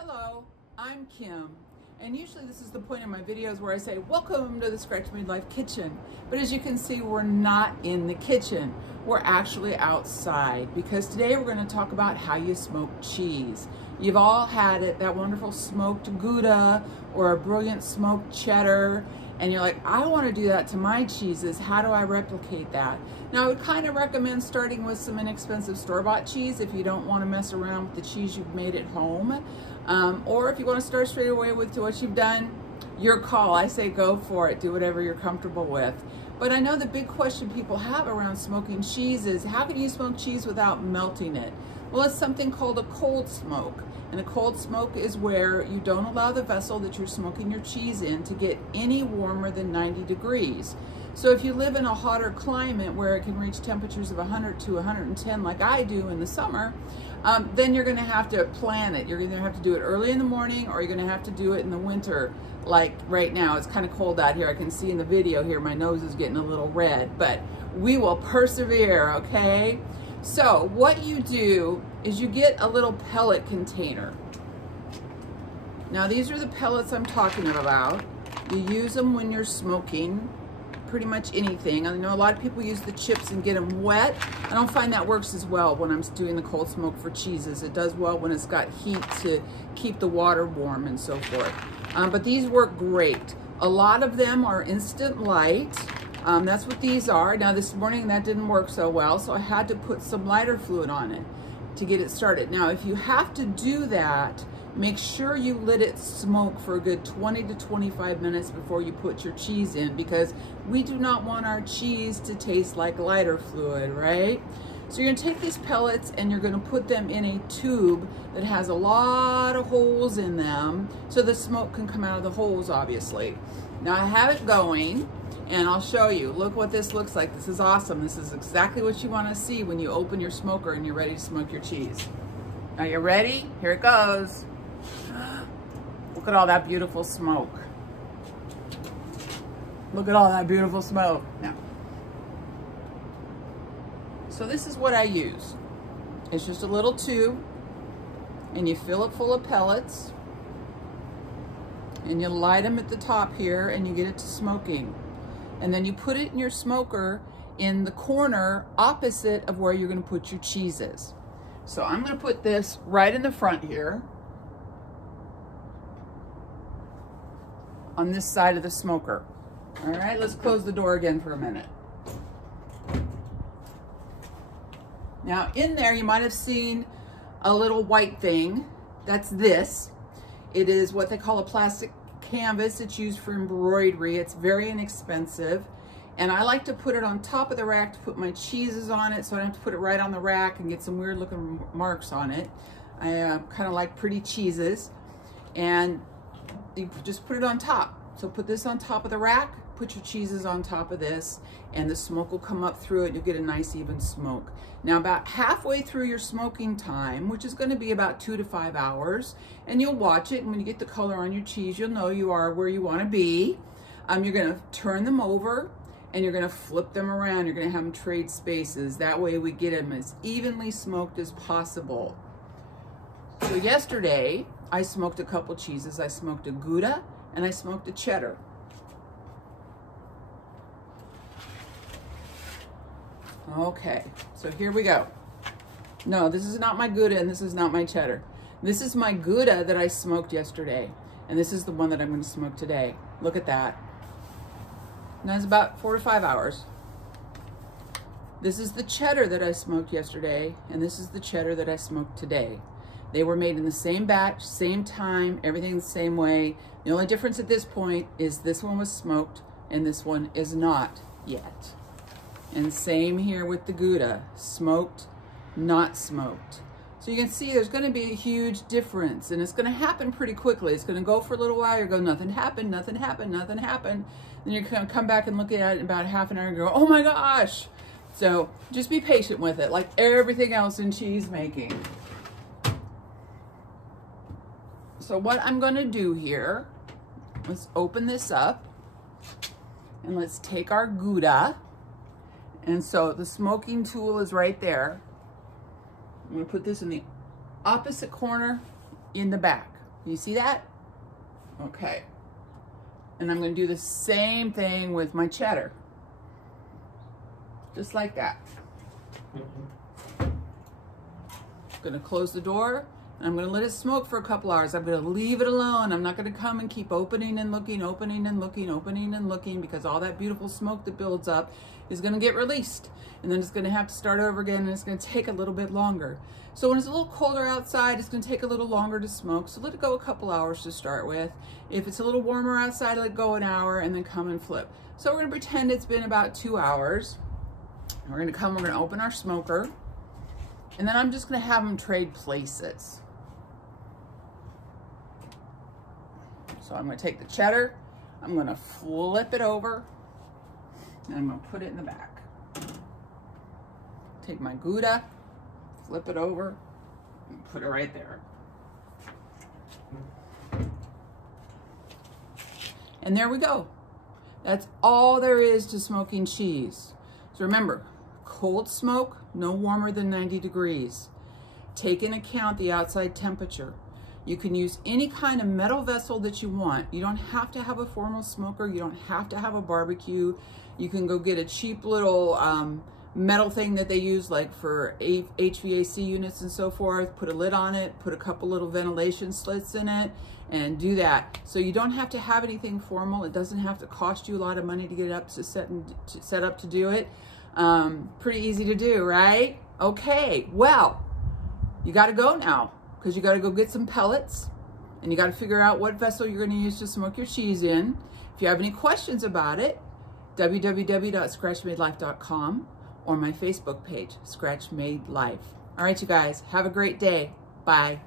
Hello, I'm Kim, and usually this is the point in my videos where I say, welcome to the Scratch Made Life kitchen. But as you can see, we're not in the kitchen. We're actually outside because today we're going to talk about how you smoke cheese. You've all had it, that wonderful smoked Gouda or a brilliant smoked cheddar, and you're like, I want to do that to my cheeses. How do I replicate that? Now, I would kind of recommend starting with some inexpensive store-bought cheese if you don't want to mess around with the cheese you've made at home. Or if you want to start straight away with what you've done, your call. I say go for it. Do whatever you're comfortable with. But I know the big question people have around smoking cheese is, how can you smoke cheese without melting it? Well, it's something called a cold smoke. And a cold smoke is where you don't allow the vessel that you're smoking your cheese in to get any warmer than 90 degrees. So if you live in a hotter climate where it can reach temperatures of 100 to 110 like I do in the summer, then you're going to have to plan it. You're going to have to do it early in the morning, or you're going to have to do it in the winter. Like right now, it's kind of cold out here. I can see in the video here, my nose is getting a little red, but we will persevere, okay? So what you do is you get a little pellet container. Now these are the pellets I'm talking about. You use them when you're smoking pretty much anything. I know a lot of people use the chips and get them wet. I don't find that works as well when I'm doing the cold smoke for cheeses. It does well when it's got heat to keep the water warm and so forth. But these work great. A lot of them are instant light. That's what these are. Now this morning that didn't work so well, so I had to put some lighter fluid on it to get it started. Now if you have to do that, make sure you let it smoke for a good 20 to 25 minutes before you put your cheese in, because we do not want our cheese to taste like lighter fluid, right? So you're gonna take these pellets and you're gonna put them in a tube that has a lot of holes in them so the smoke can come out of the holes, obviously. Now I have it going and I'll show you. Look what this looks like. This is awesome. This is exactly what you wanna see when you open your smoker and you're ready to smoke your cheese. Are you ready? Here it goes. Look at all that beautiful smoke. Look at all that beautiful smoke. Now, so this is what I use. It's just a little tube, and you fill it full of pellets, and you light them at the top here, and you get it to smoking. And then you put it in your smoker in the corner opposite of where you're going to put your cheeses. So I'm going to put this right in the front here, on this side of the smoker. All right, let's close the door again for a minute. Now in there, you might have seen a little white thing. That's this. It is what they call a plastic canvas. It's used for embroidery. It's very inexpensive. And I like to put it on top of the rack to put my cheeses on it so I don't have to put it right on the rack and get some weird looking marks on it. I kind of like pretty cheeses. And you just put it on top. So put this on top of the rack, put your cheeses on top of this, and the smoke will come up through it. You'll get a nice even smoke. Now about halfway through your smoking time, which is going to be about 2 to 5 hours, and you'll watch it, and when you get the color on your cheese, you'll know you are where you want to be. You're going to turn them over, and you're going to flip them around. You're going to have them trade spaces. That way we get them as evenly smoked as possible. So yesterday, I smoked a couple cheeses. I smoked a Gouda and I smoked a cheddar. Okay, so here we go. No, this is not my Gouda and this is not my cheddar. This is my Gouda that I smoked yesterday, and this is the one that I'm going to smoke today. Look at that. And that's about 4 to 5 hours. This is the cheddar that I smoked yesterday, and this is the cheddar that I smoked today. They were made in the same batch, same time, everything the same way. The only difference at this point is this one was smoked and this one is not yet. And same here with the Gouda, smoked, not smoked. So you can see there's going to be a huge difference, and it's going to happen pretty quickly. It's going to go for a little while. You go, nothing happened, nothing happened, nothing happened. Then you're going to come back and look at it in about half an hour and go, oh my gosh. So just be patient with it, like everything else in cheese making. So what I'm going to do here, let's open this up and let's take our Gouda. And so the smoking tool is right there. I'm going to put this in the opposite corner in the back. You see that? Okay. And I'm going to do the same thing with my cheddar. Just like that. I'm going to close the door. And I'm going to let it smoke for a couple hours. I'm going to leave it alone. I'm not going to come and keep opening and looking, opening and looking, opening and looking, because all that beautiful smoke that builds up is going to get released. And then it's going to have to start over again, and it's going to take a little bit longer. So when it's a little colder outside, it's going to take a little longer to smoke. So let it go a couple hours to start with. If it's a little warmer outside, let it go an hour and then come and flip. So we're going to pretend it's been about 2 hours. And we're going to open our smoker. And then I'm just going to have them trade places. So I'm going to take the cheddar, I'm going to flip it over, and I'm going to put it in the back. Take my Gouda, flip it over, and put it right there. And there we go. That's all there is to smoking cheese. So remember, cold smoke, no warmer than 90 degrees. Take into account the outside temperature. You can use any kind of metal vessel that you want. You don't have to have a formal smoker. You don't have to have a barbecue. You can go get a cheap little metal thing that they use like for HVAC units and so forth. Put a lid on it, put a couple little ventilation slits in it, and do that. So you don't have to have anything formal. It doesn't have to cost you a lot of money to get it up to set up to do it. Pretty easy to do, right? Okay, well, you got to go now, because you got to go get some pellets, and you got to figure out what vessel you're going to use to smoke your cheese in. If you have any questions about it, www.scratchmadelife.com or my Facebook page, Scratch Made Life. All right, you guys, have a great day. Bye.